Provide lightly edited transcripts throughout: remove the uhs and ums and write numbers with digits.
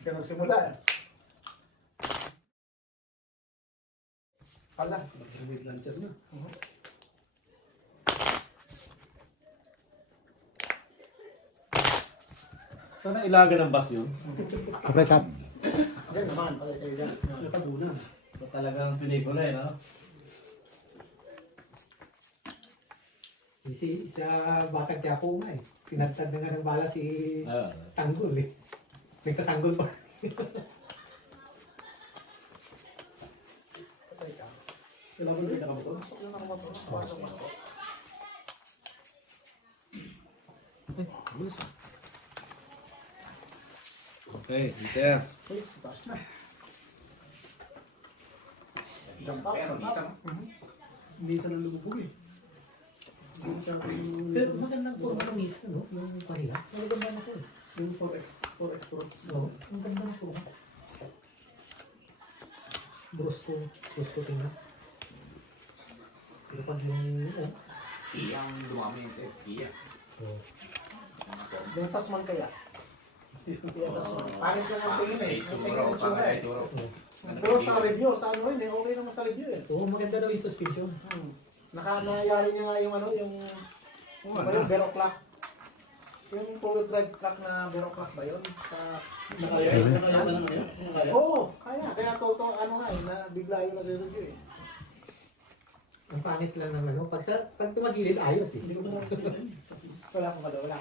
Kaya nagsimula. Pala. May launcher na. Sana ilaga ng bus yun. Kapag kap. Diyan naman, pala kayo dyan. Natadunan. Ito talagang pelikula eh, no? Sa Batang Quiapo nga eh. Tinatad na nga ng bala si Tanggol eh. Nagtatanggol pa. Sila mo rin nakamotor? Nakamotor. Okay, dito yan. Uy, taas na. Dampak. Minsan ang lumubog eh. Pero magandang forma ng misa, no? Yung kanila. Maganda na po eh. Yung 4X Pro. Oo, ang ganda na po. Brusco tingnan. Pero pag yung... Yang dumami sa Kia. Yung Tasman kaya? Yung Tasman. Pangit lang ang tingin eh. Yung tingin ang tsura eh. Pero sa review, sa ano rin eh. Okay naman sa review eh. Oo, maganda daw yung suspension. Nangyari niya nga yung ano, yung Vero Clock. Yung full drive truck na Vero Clock ba yun? Oo, kaya. Kaya totoo ano nga eh, na bigla yung nag-review eh. Ang pangit lang naman, no? Pag tumagilid, ayos eh. Wala akong makita.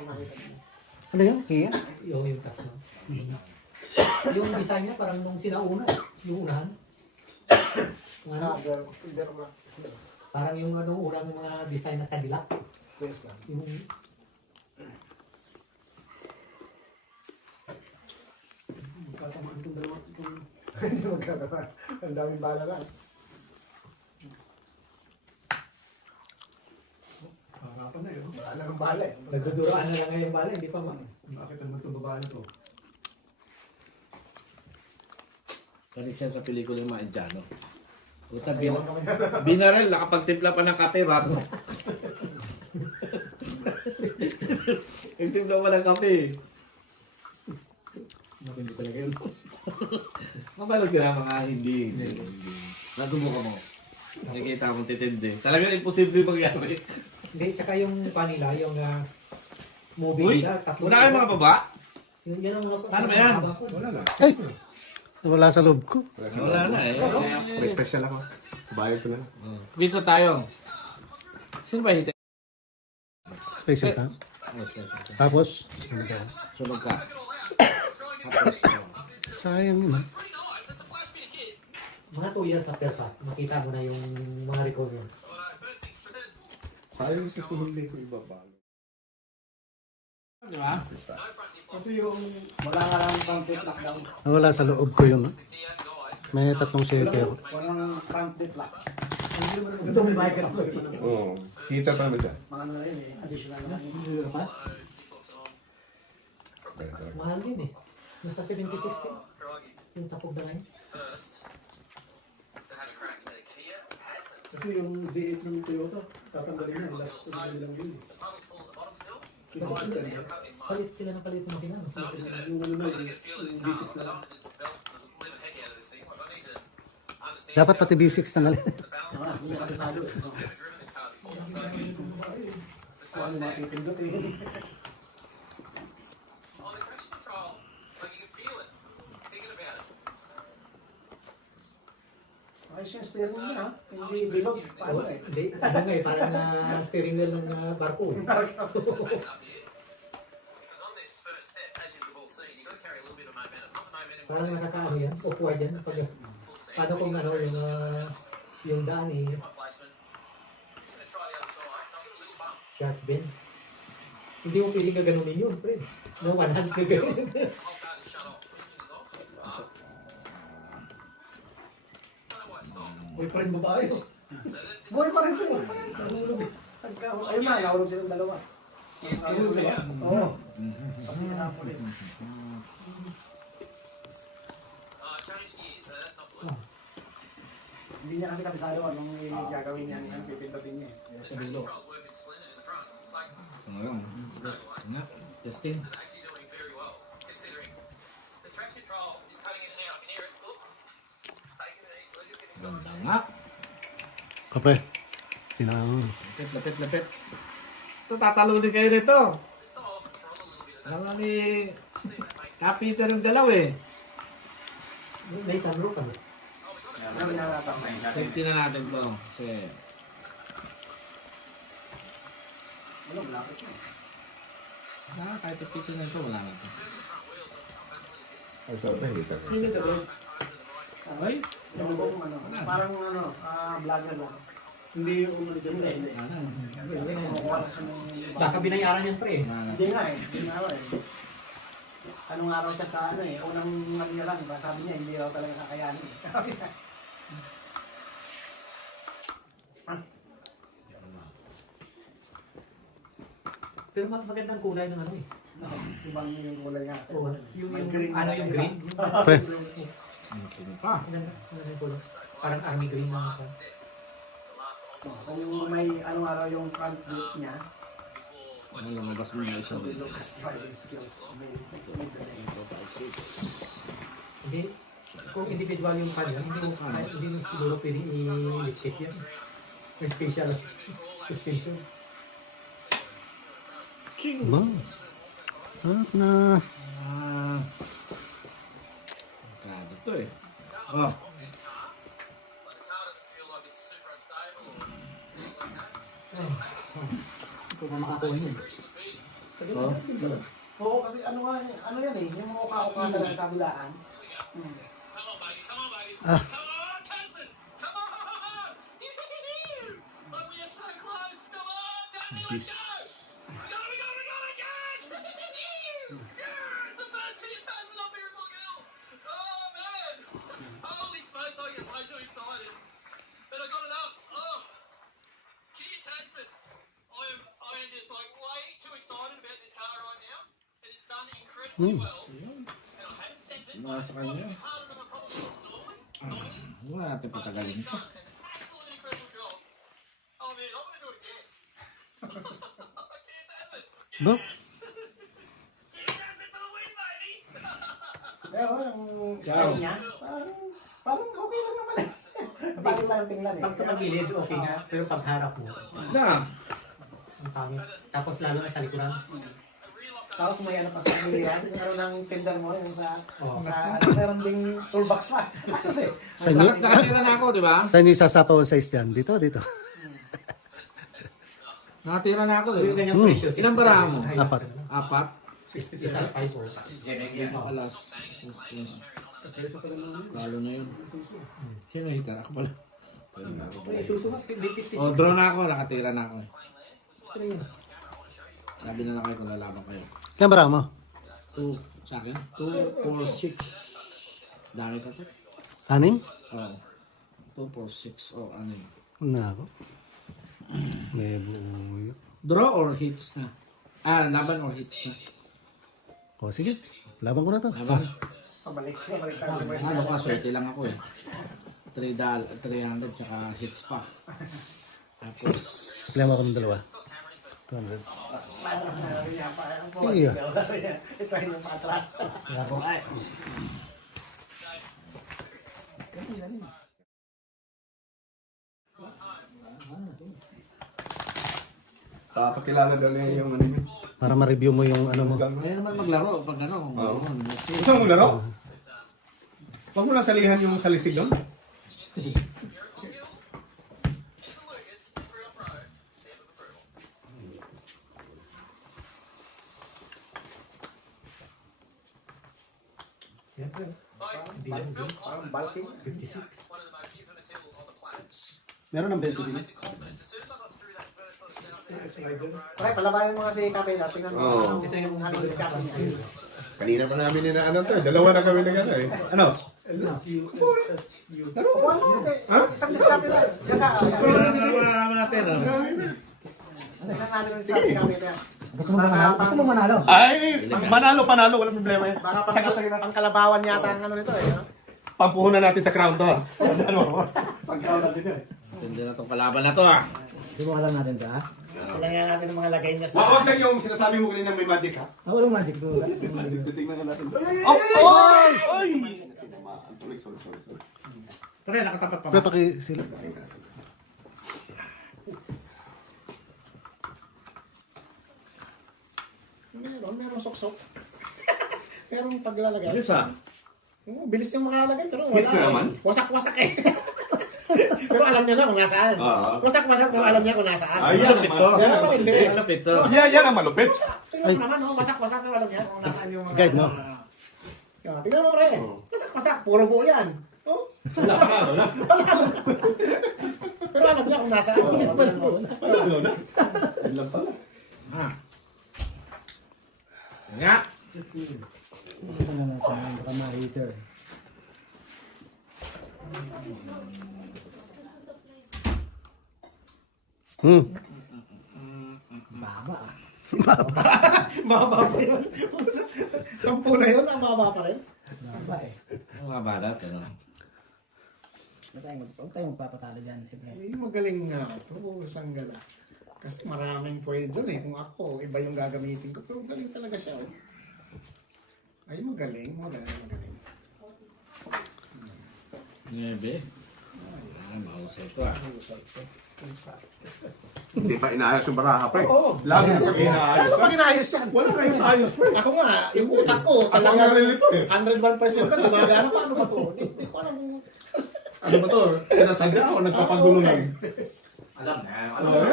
Ano yun? Kia? Yung Tasman. Yung design niya parang nung sinauna eh. Yung unahan. Vero Clock. Parang yung ano, unang mga design na Cadillac. Yes lang. Yung... Magkatamaan itong dalawa. Hindi magkatamaan. Ang daming bala lang. Harapan na yun. Bala ng bala eh. Nagduduraan na lang ngayon bala, hindi pa ma... Bakit naman itong babae na to? Kani siya sa pelikula yung mga Indiano. Puta, binaril, nakapagtimpla pa ng kape, bago. Nagtimpla pa ng kape. Matindi talaga yun. Mabalog ka na mga hindi. Nasubukan mo. Nakikita mo titindi. Talagang imposible mangyari. Hindi, tsaka yung panila, yung movie Uy, nila. wala kayong mga baba? Yan ang mga... Ano ba yan? Wala na. Ay! Wala sa loob ko. Wala na eh. May special ako. Bayad ko lang. Pizza tayo. Sino ba hiti? Special ka. Tapos, Sunog ka. sayang yun. Mga 2 years after pa, makita mo na yung mga record yun. Sayang sa tuhuli ko ibabalo. Di ba? Kasi yung wala nga lang front dip lock down. Wala sa loob ko yun. May 3 setter. Walang front dip lock. Ito may biker ko. Oo. Kita pa naman siya. Mga ano na yun eh. Additional naman yun. Ano pa? Mahal din eh. Nasa 70-60. Yung tapog na ngayon. Kasi yung V8 ng Toyota, tatanggalin na. Last tuloy lang yun eh. Palit sila ng palit ng makina. Yung ano na yung V6 na lang. Dapat pati B6 na nalit. Hindi na kasalo eh. Kung ano matipindot eh. Ayos yung steering niya ha. Hindi bilog. Paano eh? Hindi, ano nga eh, parang na steering wheel ng barko eh. Parang nakakaano yan, upuan dyan. Paano kung ano yung daan eh, shark bend. Hindi mo pwede ka ganunin yun, pre. No, 100 ka ganun. Buhay pa rin babae. Buhay pa rin po eh. Ayun na, nahulog silang dalawa. Nahulog siya? Oo. Sabi niya ng polis. Hindi niya kasi kabisado anong gagawin niya, anong pipindutin niya eh. Sa dulo. Justin. Ganda nga. Kapre. Pinang... Lapit. Ito, tatalunin kayo rito. Alam nga ni Peter yung dalaw eh. May sunroof kami. Safety na natin to. Kasi... kahit ipito na ito, wala na ito. Ay, sorry, heater. Sino ito, bro? Ay? Yung bang ano, parang ano, vlogger lang. Hindi yung umano dyan. Hindi. Kumukuha na siya ng... Baka binayaran yan pre. Hindi nga eh. Hindi nga eh. Anong araw siya sa ano eh. Unang ano niya lang. Sabi niya, hindi raw talaga kakayanin eh. Pero magandang kulay ng ano eh. Ibang yung kulay nga. Oo, yung May green ano na yung iba. green? Pre. Sino pa? Maganda yung kulay. Parang army green na ako. Kung may anong araw yung front gate niya, Ano, lumabas mo na isang sabi Lucas driving skills. May dali. 5, 6. Hindi, kung individual yung kanya, hindi mo siguro pwedeng i-lift yan. May special suspension. Ba? At na... Magkado to eh. Oh. Ito na makakuha yun. Oh. Oo, kasi ano nga, ano yan eh, yung mga uka-uka talaga kabilaan. Jeez. Ano sa kanya? Wala natin patagalin ito. Ba? Pero yung style niya, parang okay lang naman eh. Bakit lang tingnan eh. Pag tumagilid, okay nga. Pero pag harap mo, Na! ang pangit. Tapos lalo na sa likuran. Tapos may ano pa sa pilihan, meron ng fender mo, yung sa, Oo. sa meron ding toolbox pa. Kasi, Sa inyo? Nakatira na ako, di ba? Saan yung sasapaw ang size dyan? Dito, dito. Nakatira na ako, Yung di ba? ganyang presyo. Ilang bara mo? 4. 4? 67 ay po. Alas. Lalo na yun. Sino hitar? Ako pala. May susunod, 56. O, draw na ako. Nakatira na ako. Ano yun? Sabi na lang kayo kung lalaban kayo. Kaya bara mo? 2, sa akin? 2, 4, 6. Dami ka to. 6? Oo. 2, 4, 6. O, ano yun? Nako. May buo. Draw or hits na? Laban or hits na? O sige, laban ko na to. Laban? pabalik tayo. Ano ka, swerte lang ako eh. $300 tsaka hits pa. Tapos, Problema ko ng dalawa. 200. Iya. Ito ay yung patras. Pakilala daw niya yung ano niya. Para ma-review mo yung ano mo. kaya naman maglaro pag ano. Oo. Gusto mo laro? Huwag mo lang salihan yung salisig doon. Yan po. Parang bulking. 56. Meron ng 20 din. Okay, palabayan mo kasi kape na. Tingnan mo Oo. ito yung anong discount niya. Kanina pa namin inaano to. Dalawa na kami nag-ano eh. Ano? Kuha mo, isang discount na. Yan ka. Naman natin. Tingnan natin yung discount kape na. Gusto mo manalo? Ay! Manalo, panalo. Walang problema yan. Baka pangkalabawan yata ang ano nito eh. Pampuhunan natin sa crown to ha. Ano? Hindi na itong kalaban na to ah. Subukan lang natin ito ha? Kailangan natin ng mga lagay niya sa... Huwag lang yung sinasabi mo kanina may magic ha. Walang magic to. Magic, tingnan ka natin. Oy! Pre, nakatapat pa Pre, ba? pakisila. Meron sok-sok. Merong paglalagay. Bilis ah. Bilis yung makalagay, pero Bilis na naman. Wasak-wasak eh. Pero alam niya na kung nasaan. Wasak-wasak, pero alam niya kung nasaan. Ayan, ito. Yan ang matindi. Ay, lapit to. Yan ang malupit. Tingnan mo naman, oh, wasak-wasak, pero alam niya kung nasaan yung mga... Guide, no? Tingnan mo, pre. Wasak-wasak, puro buo yan. Oh? Wala. Pero alam niya kung nasaan. Wala. Yan lang pala. Nga. Ito na natin, baka ma-hater. Baba. Mababa pa yun. 10 na yun, ang mababa pa rin. Baba eh. Ang mga balat, ano? Huwag tayong magpapatalo dyan. Sige. Ay, magaling nga ito, sanggala. Kasi maraming pwede dun eh. Kung ako, iba yung gagamitin ko. Pero galing talaga siya. Oh. Ay, magaling. Nebe. Ay, mahusay ito ah. Hindi pa inaayos yung baraha, pre. Oo. Lagi pag inaayos. Ano pag inayos yan? Wala kayong ayos, pre. Ako nga, yung utak ko, Ako nga talaga rin ito eh. 101% ka, gumagana pa. Ano ba to? Hindi ko alam. Ano ba to? Sinasadya o nagpapagulo lang? Alam na.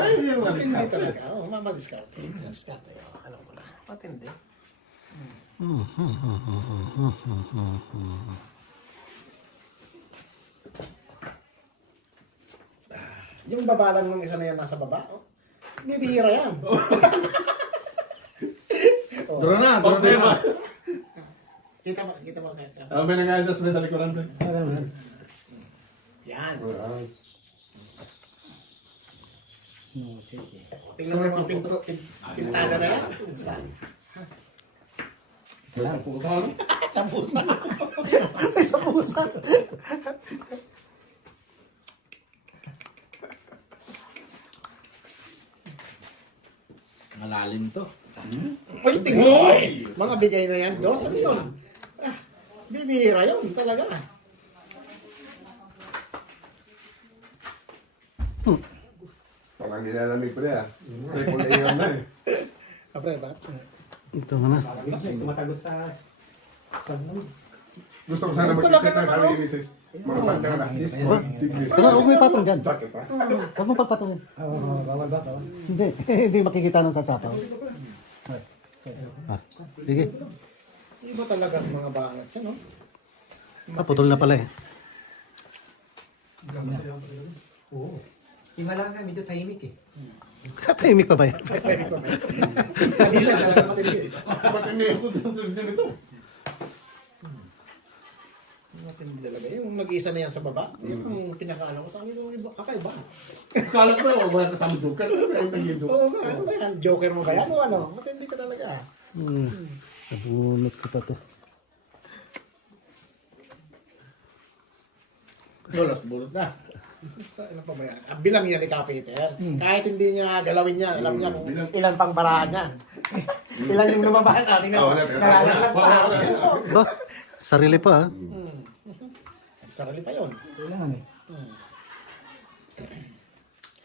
Ay, yung Matindi talaga. Oh, mamadiskarte. Diskarte. Alam ko na. Matindi. Yung baba lang ng isa na yan nasa baba, oh. Bibihira yan. Oh. Duro na, duro na. Kita mo. Ano ba nang-ayos sa likuran, pre? Yan. No, sige. Tingnan mo yung mga pintada na yan. Saan? Sa pusa, ano? Sa pusa. Ay, sa pusa. Malalim to. Uy, tingnan mo. Mga bigay na yan. 2 ano yun? Bibihira yun talaga. Parang ginalamig, pre, ah. Pre, kulay yun na eh. Kapre, ba? Ito na. Matagos sa... Gusto ko sana mag-isip na sabi ni Mrs. Mga banda ka na. Pero huwag mo ipatong dyan. Bakit pa? Huwag mo pagpatungin. Oo, bawal ba? Bawal. Hindi. Hindi makikita ng sasapaw. Ah, sige. Iba talaga ang mga bangat yan, no? Putol na pala eh. Oo. Iba lang na, medyo tahimik eh. Katahimik pa ba yan? Kanina, matindi. Ba't hindi ito sa nito? Matindi talaga. Yung nag-isa na yan sa baba, yun ang pinakaano ko. Sabi ko, kakaiba. Kala ko na, wala kasama joker. Ano ba yung Oo nga, ano ba yan? Joker mo ba yan o ano? Matindi ka talaga. Nabunot ko pa to. Bulos, bulot na. Sa ilan pa ba yan? Bilang yan ni Kapiter. Kahit hindi niya galawin niya, alam niya kung ilan pang barahan niya. Ilan yung lumabas. Nalalaglag pa. Ba? Sarili pa ah. Sarili pa yun. Kailangan eh.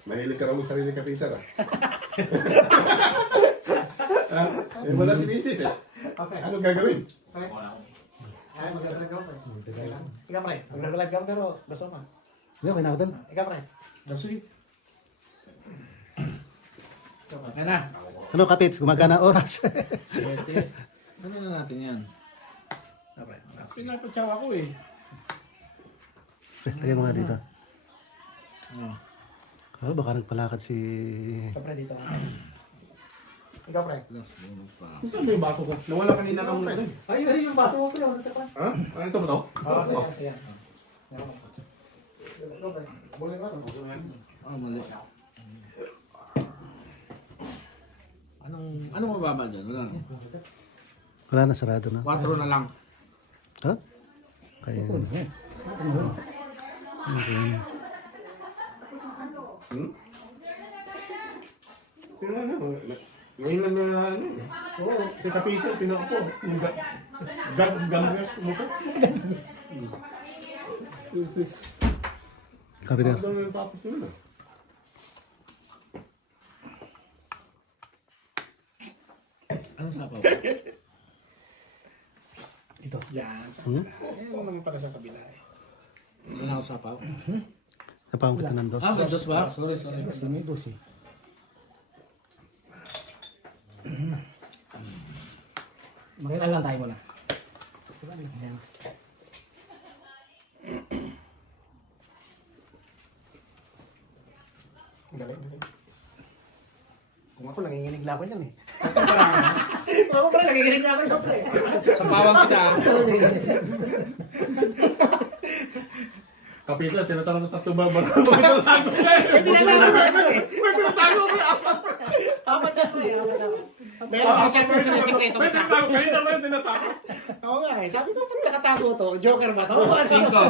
Mahilig ka raw mo sarili ka, Peter, ah. Eh, wala si Mrs. eh. Okay. Ano gagawin? Ay, magdadalag ka pa. Ikaw pre, magdadalag ka pero basta man. Hindi, okay na ako doon. Ikaw pre. Dasoy. Okay na. Ano kapits? Gumagana ang oras. Pwede. Ano na natin yan? Ikaw pre. Pinapatsaw ako eh. Lagyan mo nga dito. Oh. Oh, baka nagpalakad si... Ikaw pre dito. Ikaw pre. Plus, bulot pa. Saan ba yung baso ko? Nawala kanina ng... Ay, yung baso mo pa yun. Nasa pa. Ha? Ano ito ba ito? Oo, saya. Ikaw pre. Buling ka to. Oh, mali. Anong mababa dyan? Wala na. Wala na, sarado na. 4 na lang. Ha? Kaya... Pero ano, ngayon lang na ano eh. Oo, si Kapito, pinako. Yung gag-gamas mo ko. Kabiner. Ano yung tapos yun ah? Anong sapaw? Dito. Yan, sa kabila. Ayan mo naman pala sa kabila eh. Ano na ako sapaw? Sa pang kita ng dos. Ah, dos ba? Sorry. May dos eh. Makita lang tayo muna. Ayan. Galing. Kung ako, nanginginig na ako yan eh. Kung ako pala, nanginginig na ako yan, pre. Sapawang kita. Kapitan, tinatanong ng tatlo ba? Tinatanong May tinatago ko ano eh. May tinatago ko apat na pre, apat na. Meron kasi siyempre sa sikreto May isa. tinatanong, kayo naman yung tinatanong. Oo nga eh. Sabi ko, ba't nakatago to? Joker ba to? Oo, ano? Cinco.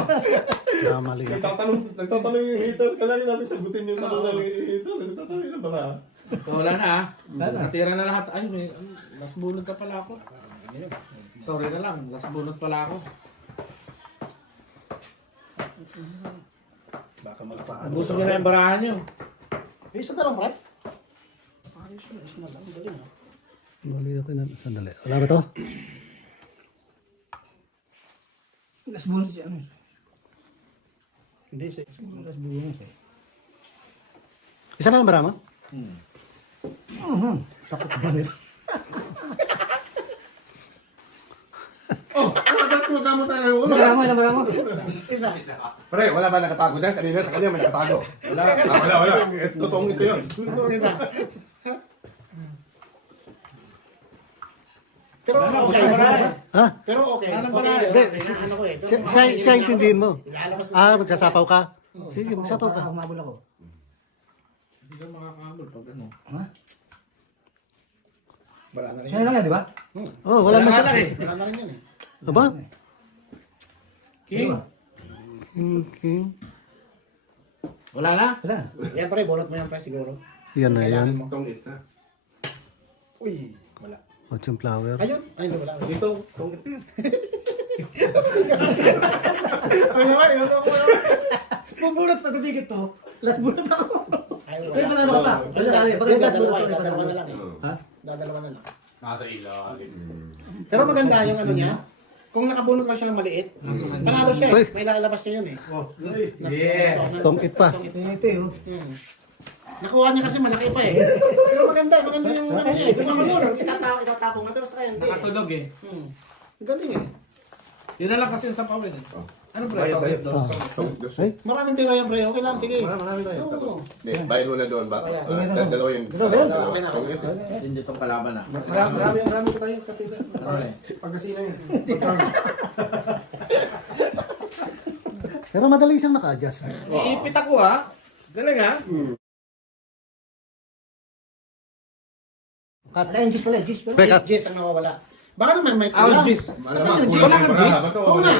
Namali ka. Nagtatanong yung hater, kailangan natin sagutin yung tanong ng hater. Nagtatanong yun ba? Wala na ah. Natira na lahat. Ay, may last bunot ka pala ako. Sorry na lang, last bunot pala ako. Baka magpaan. Gusto niyo na yung barahan niyo. Isa na lang, pre. Ayos na, isa na lang. Galing ah. Mali ako na. Sandali. Wala ba to? Last bonus siya. Hindi, isa. Last bonus eh. Isa na lang ba Rama? Sakot ba nito? Ano tayo? Maramo. Isa. Pre, wala ba nakatago dyan? Kanina sa kanya may nakatago. Wala. Wala. Totoong isa yun. Ito, isa. Pero okay. Ha? Pero okay. Ano ko eh. Siya intindihin mo. Ilalabas mo. Ah, magsasapaw ka? Sige, magsapaw ka. Humabol ako. Hindi ka makakahabol pag ano. Ha? Wala na rin. Siya lang yan, di ba? Oh, wala na siya. Wala na rin yan eh. Aba? King? Okay. Wala na? Wala. Yan pre, bunot mo yan pre siguro. Yan na yan. Itong ita. Uy, wala. Ocean flower. Ayun, ayun wala. Ito, itong ita. Ay naman, yun ako. Bubunot na dito to. Last bunot ako. Ay, Ay, wala. panalo ka pa. Wala na rin. Parang last bunot ako. Dadalawa na lang eh. Ha? Dadalawa na lang. Nasa ilalim. Pero maganda yung ano niya. Kung nakabunot lang siya ng maliit, panalo siya eh. May lalabas niya yun eh. Tongit pa. Ito eh. Nakuha niya kasi malaki pa eh. Pero maganda yung ano niya eh. Kung makabunot, itatapong na pero sa kanya hindi eh. Nakatulog eh. Galing eh. Yun na lang kasi yung sampawin eh. Ano ba? Bayad. Ay, Maraming pera yan pre. Okay lang, sige. Marami tayo. Oo. Bayad mo na doon ba? Dalawa yun. Okay na. Hindi itong kalaban ah. Marami tayo kapila. Ano eh? Pagkasina yun. pero madali siyang naka-adjust. Iipit ako ah. Galing ah. Wala yung gis pala. Gis pala. Cut. Jess ang nawawala. Baka naman may Ah, kulang. Jess. Basta yung Jess. Wala kang Jess? Oo nga.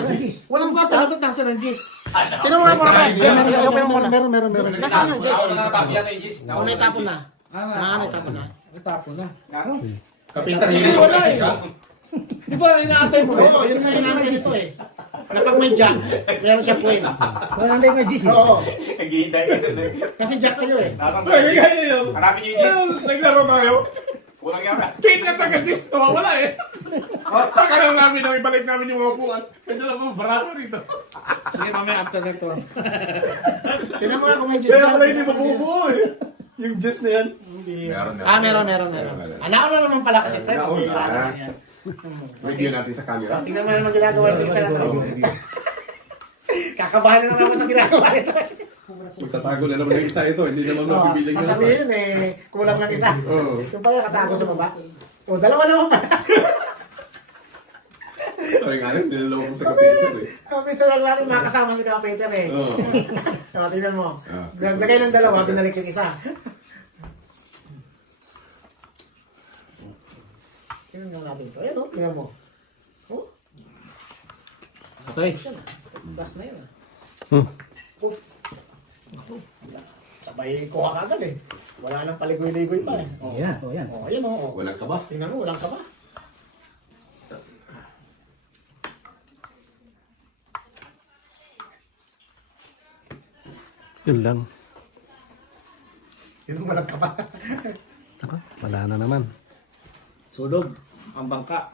Walang Jess ah. Dapat nasa ng Jess. Tinawag mo na. Meron. Nasaan yung Jess? Nauna na tabi yan eh, Gis. Nauna itapon na. Ah, Itapon na. natapon na. Kapitan Hindi, wala eh. Di ba inaatay mo? Oo, yun nga hinantay nito eh. Kapag may jack, meron siya point. Wala na yung gis eh. Oo. Naghihintay ka na. Kasi jack sa'yo eh. Nasaan ba? Ay, kaya yun. Hanapin niyo yung Gis. Naglaro tayo. Kulang yan. Kaya taga-Jess, wala eh. Saka lang namin nang ibalik namin yung mga upuan. Kaya lang mga barako rito. Sige, mamaya after nito. Tinan mo nga kung may Jess Kaya na. pala hindi mabubuo eh. Yung Jess na yan. Meron. Nauna naman pala kasi pre. Nauna. Review natin sa camera. Tingnan mo naman ginagawa nito isa na to. Kakabahan na naman ako sa ginagawa nito. Magtatago na naman ng isa ito. Hindi naman mabibiling na naman. Sasabihin eh, kulang ng isa. Oo. Yung pala nakatago sa baba. O, dalawa naman pala. Sorry nga rin, nilalawag ko sa kapitan eh. Minsan lang natin makasama si Kapeter eh. Oo. O, tingnan mo. Ah. Naglagay ng dalawa, binalik yung isa. Tingnan nga natin ito. Ayan o, tingnan mo. Oh, Okay. siya na. Last na yun ah. Hmm. Oh. Sabay kuha ka agad eh. Wala nang paligoy-ligoy pa eh. Oh. Yan. O yan. Oh, ayan o. Walang kaba. Tingnan mo, walang ka ba? Yun lang. Yun ang malag ka pa. Ako, wala na naman. Sunog. Ang bangka.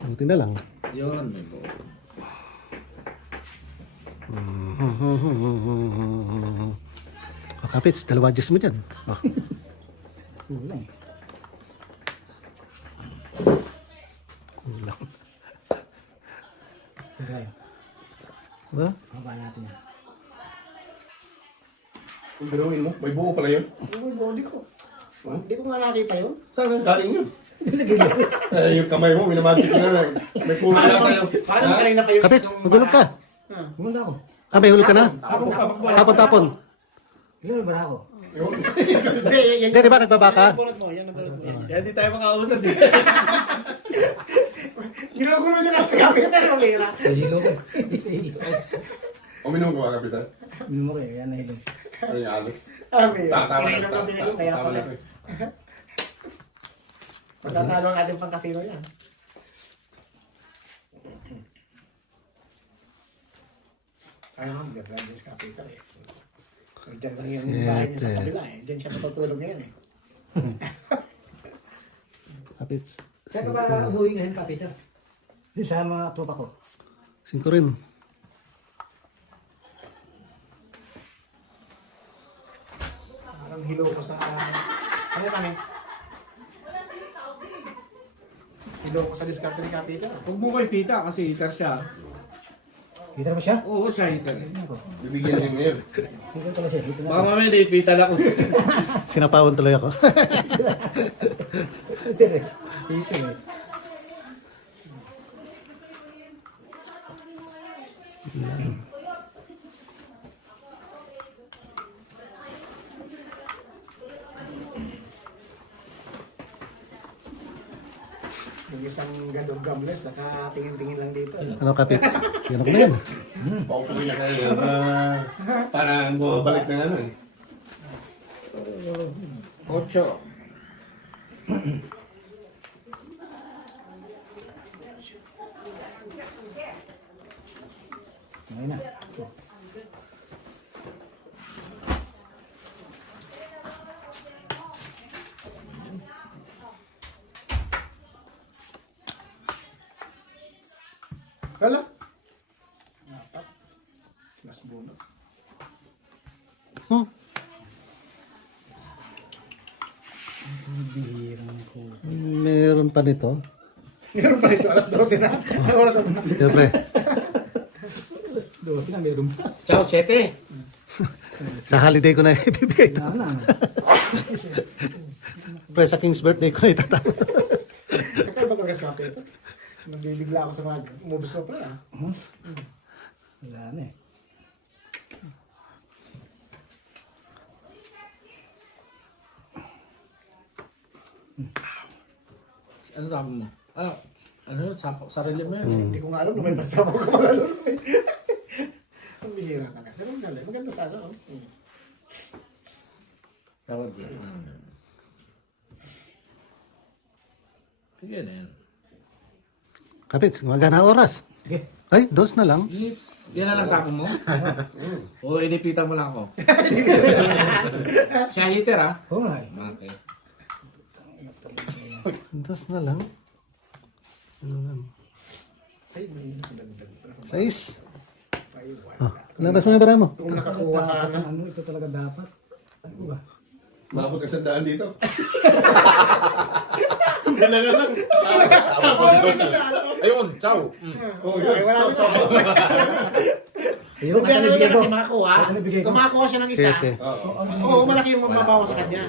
Buti na lang. Yun, may po. O kapits, dalawa Diyos mo dyan. Oh. Kulang. Kulang. Kaya, Diba? mababa natin yan. Kung biruin mo, may buo pala yun. Ano yung body ko? Hindi ko nga nakita yun. Saan ang galing yun? Yung kamay mo, minamagic mo na. May kulang na kayo. Paano kanina pa yung... Kapits, magulog ka. Pumunta ako. Ah, may hulog ka na? Tapon. Ilan ba na ako? Hindi, yan. Hindi, di ba nagbaba ka? Yan ang balot mo, yan ang balot mo. Kaya di tayo makausad eh. Ginugulo niya kasi kami ito, Romera. Hilo ko. Uminom ko ka, Kapitan. Hilo mo kayo, yan na hilo. Ano yung Alex? Kami, Tama pinainom ng pinainom, kaya tama pala. na. Matatalo ang ating pangkasino yan. Ayaw nga, mag-drive din sa capital eh. Diyan lang yung bahay niya sa kabila eh. Diyan siya matutulog ngayon eh. Kapits. Saan ka ba umuwi ngayon, Kapita? Di sa mga tropa ko. 5 rin. Parang hilo ko sa... Ano yun namin? Hilo ko sa diskarte ni capital. Huwag mo kay Pita kasi hitter siya. Kita mo siya? Oo, siya hitter. Bibigyan niyo ngayon. Kita pala siya. Kita Baka na. mamaya di Pita lang ako. Sinapawan tuloy ako. Kita eh. Kita eh. Yung isang gadong gamblers, nakatingin-tingin lang dito. Ano kapits? Yan ako na yan. Paupuin na kayo. Para bumabalik na ano eh. 8. Ngayon na. Hala? Apat. Mas bunot. Hmm. Bihirang ko. Meron pa nito. Meron pa ito, alas 12 na. Ano oras na ba? Siyempre. 12 na meron pa. Ciao, 7. Sa holiday ko na ibibigay ito. Na. Pre, sa King's birthday ko na itatapos. Kakal ba talaga sa kape ito? Nagbibigla ako sa mga moves mo pala. Wala na eh. Ano sabi mo? Ano yun? Sarili mo yun. Hindi ko nga alam na may pasabaw ka malalo. Ang bihira talaga. Pero ang galing. Maganda sana. Oh. Tawag yun. Sige na yan. Kapits, magana oras. Okay. Ay, dos na lang. Yan na lang tapon mo? Oo, inipitan mo lang ako. Siya hitter ah. Oo nga eh. Okay. Dos na lang. Ay, may nakadagdag. 6. Ay, Oh, wala. labas mo yung bara mo. Kung nakakuha sa Dapat ang ano, ito talaga dapat. Ano ba? Maabot ka sa daan dito. Dalaga lang. Ayun, ciao. Ay, wala ko ito. Ayun, Kung kaya ano niya ko? kasi makakuha, Ano bigay ko? kumakuha siya ng isa. 7. Oo, malaki yung mababawa sa kanya.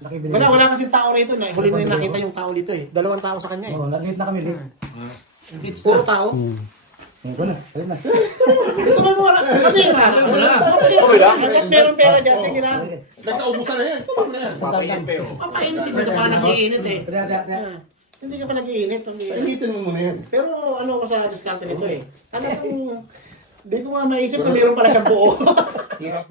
Laki binigay. Wala kasing tao rito na. Huli na yung nakita yung tao dito eh. 2 tao sa kanya eh. Oo, late na kami, late. Puro tao. Ayun ko na. Ayun na. Ito na mo wala. Kapira. Kapira. Hanggat meron pera dyan, sige lang. Nagkaubusan na yan. Tutok na yan. Papainit pa yun. Papainit, hindi ka pa nag-iinit eh. Kaya, Hindi ka pa nag-iinit. Initin mo muna yan. Pero ano ko sa diskarte nito eh. Talagang, di ko nga maisip na meron pala siyang buo. Hirap.